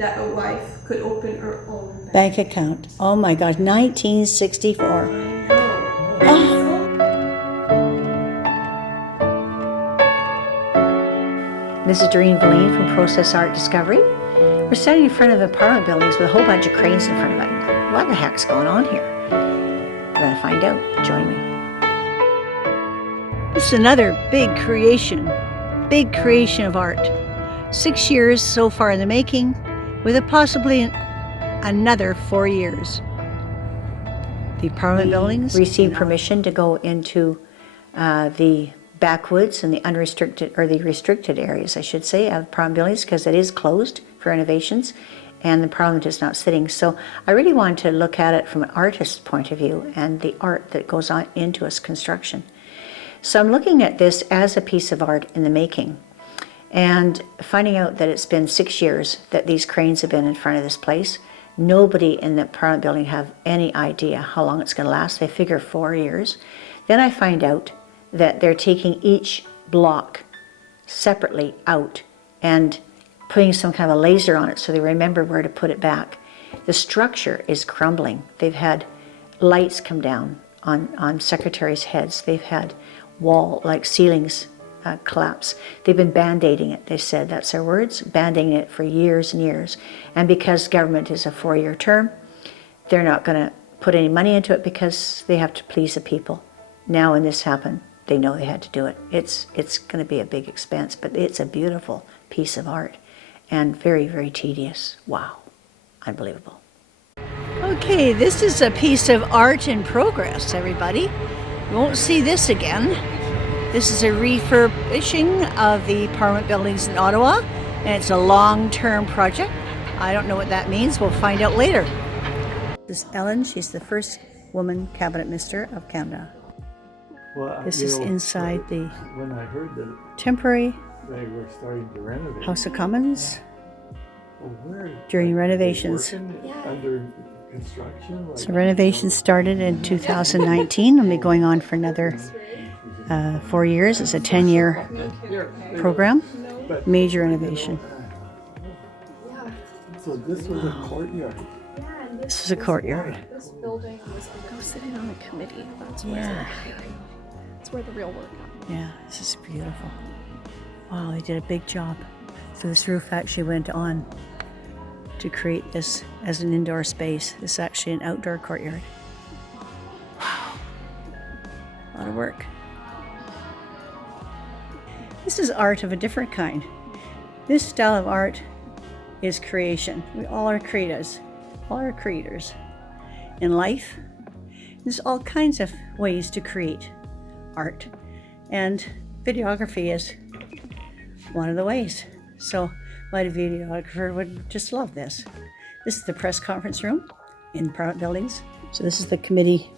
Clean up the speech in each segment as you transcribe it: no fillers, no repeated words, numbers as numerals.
that a wife could open her own bank account. Oh my gosh, 1964. I know. Oh. This is Doreen Velin from Process Art Discovery. We're standing in front of the Parliament buildings with a whole bunch of cranes in front of it. What the heck's going on here? We're going to find out. Join me. This is another big creation of art. 6 years so far in the making, with possibly another 4 years. The Parliament buildings received permission to go into the backwoods and the unrestricted, or the restricted areas, I should say, of Parliament buildings, because it is closed for renovations and the Parliament is not sitting. So I really wanted to look at it from an artist's point of view and the art that goes on into its construction. So I'm looking at this as a piece of art in the making and finding out that it's been 6 years that these cranes have been in front of this place. Nobody in the Parliament building have any idea how long it's going to last. They figure 4 years. Then I find out that they're taking each block separately out and putting some kind of a laser on it so they remember where to put it back. The structure is crumbling. They've had lights come down on secretaries' heads. They've had like ceilings collapse. They've been band-aiding it. They said, that's their words, band-aiding it for years and years. And because government is a 4-year term, they're not going to put any money into it because they have to please the people. Now when this happened, they know they had to do it. It's going to be a big expense, but it's a beautiful piece of art and very, very tedious. Wow, unbelievable. Okay, this is a piece of art in progress, everybody. You won't see this again. This is a refurbishing of the Parliament buildings in Ottawa, and it's a long-term project. I don't know what that means. We'll find out later. This is Ellen. She's the first woman cabinet minister of Canada. Well, this is inside the when I heard that temporary they were starting to renovate House of Commons well, during renovations. Under construction. Like, so renovations started in 2019. It'll be going on for another 4 years. It's a 10-year program. Major renovation. So this was a courtyard. This is a courtyard. This building was sitting on a committee. That's where the real work happened. Yeah, this is beautiful. Wow, they did a big job. So this roof actually went on to create this as an indoor space. This is actually an outdoor courtyard. Wow, a lot of work. This is art of a different kind. This style of art is creation. We all are creators. All are creators. In life, there's all kinds of ways to create art, and videography is one of the ways. So my videographer would just love this. This is the press conference room in Parliament buildings. So this is the committee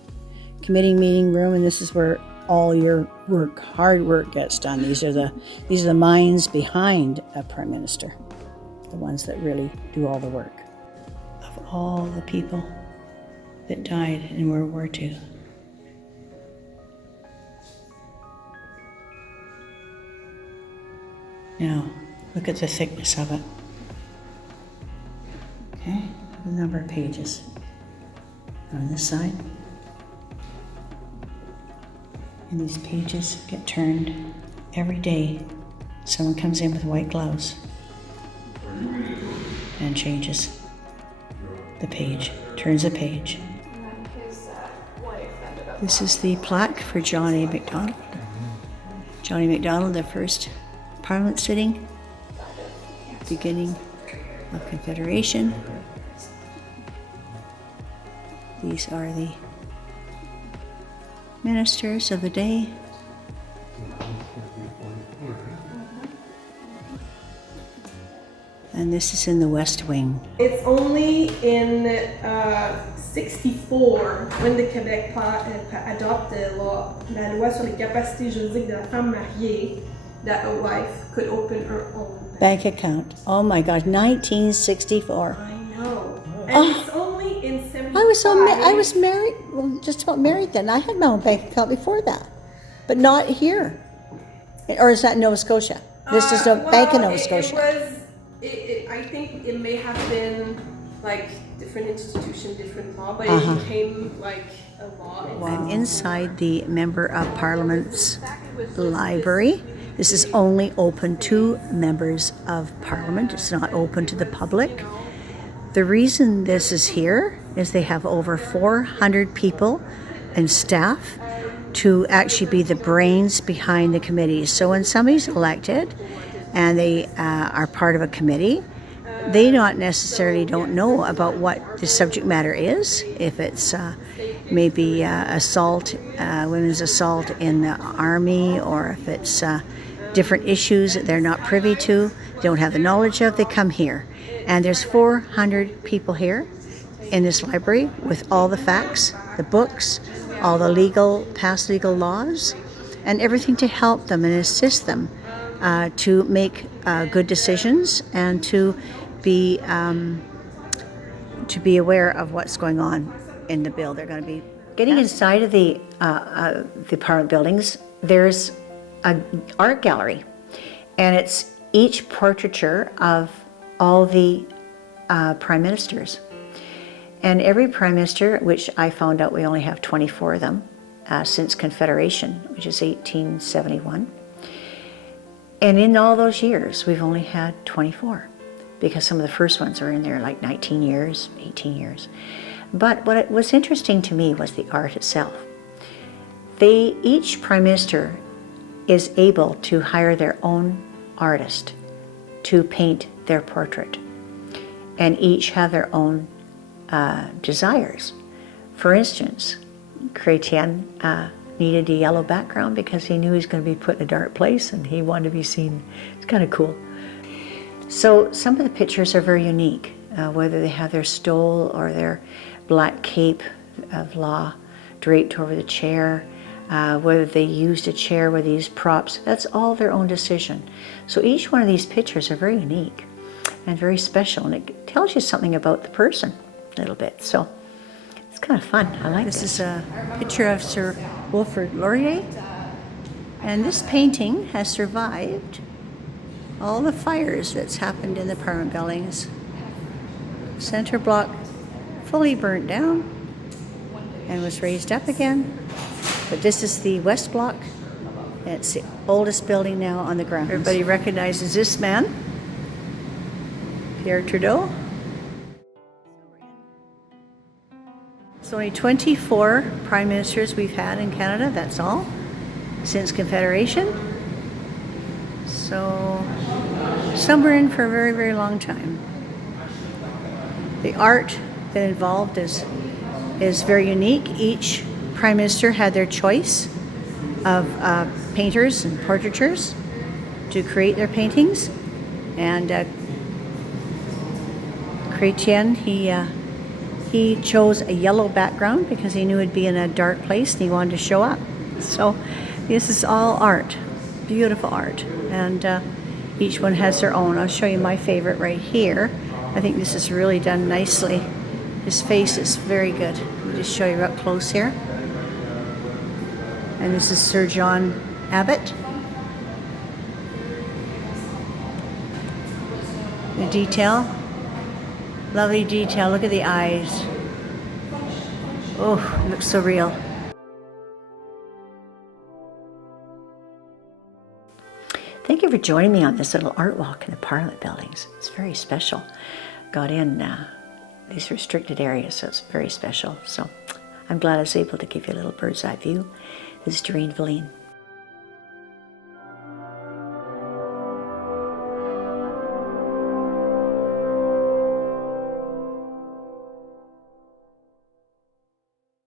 meeting room, and this is where all your work, hard work, gets done. These are the minds behind a prime minister, the ones that really do all the work. Of all the people that died in World War II. Now, look at the thickness of it. Okay, the number of pages. On this side. And these pages get turned every day. Someone comes in with white gloves and changes the page, turns a page. And then his wife ended up. This is the plaque for John A. Macdonald. John A. Macdonald, the first Parliament sitting, beginning of Confederation. These are the ministers of the day. And this is in the West Wing. It's only in 64 when the Québec adopted la loi sur les capacités juridiques de la femme mariée that a wife could open her own Bank account. Oh my gosh, 1964. I know. And it's only in 75. I was married, well, just about married then. I had my own bank account before that, but not here. Or is that Nova Scotia? This is a bank in Nova Scotia. It was I think it may have been like different institution, different law, but Uh-huh. it became like a law. I'm inside the Member of Parliament's library. This is only open to members of Parliament. It's not open to the public. The reason this is here is they have over 400 people and staff to actually be the brains behind the committees. So when somebody's elected and they are part of a committee, they not necessarily don't know about what the subject matter is. If it's maybe assault, women's assault in the army, or if it's different issues that they're not privy to, don't have the knowledge of, they come here. And there's 400 people here in this library with all the facts, the books, all the past legal laws, and everything to help them and assist them to make good decisions and to be aware of what's going on in the bill they're going to be getting. Inside of the Parliament buildings, there's an art gallery, and it's each portraiture of all the prime ministers. And every prime minister, which I found out we only have 24 of them since Confederation, which is 1871. And in all those years, we've only had 24, because some of the first ones are in there like 19 years, 18 years. But what was interesting to me was the art itself. Each prime minister is able to hire their own artist to paint their portrait, and each have their own desires. For instance, Chrétien needed a yellow background because he knew he was going to be put in a dark place and he wanted to be seen. It's kind of cool. So some of the pictures are very unique, whether they have their stole or their black cape of law draped over the chair, whether they used a chair, whether they used props, that's all their own decision. So each one of these pictures are very unique and very special, and it tells you something about the person a little bit. So it's kind of fun. I like this. This is a picture of Sir Wilfrid Laurier, and this painting has survived all the fires that's happened in the Parliament buildings. Center block fully burnt down and was raised up again. But this is the West Block. It's the oldest building now on the grounds. Everybody recognizes this man, Pierre Trudeau. It's only 24 prime ministers we've had in Canada, that's all, since Confederation. So some were in for a very, very long time. The art that involved is very unique. Each prime minister had their choice of painters and portraitures to create their paintings. And Chrétien, he chose a yellow background because he knew it'd be in a dark place and he wanted to show up. So this is all art, beautiful art. And each one has their own. I'll show you my favorite right here. I think this is really done nicely. His face is very good. Let me just show you up close here. And this is Sir John Abbott. The detail, lovely detail. Look at the eyes. Oh, it looks so real. Thank you for joining me on this little art walk in the Parliament buildings. It's very special. Got in these restricted areas, so it's very special. So I'm glad I was able to give you a little bird's eye view. This is Doreen Velin.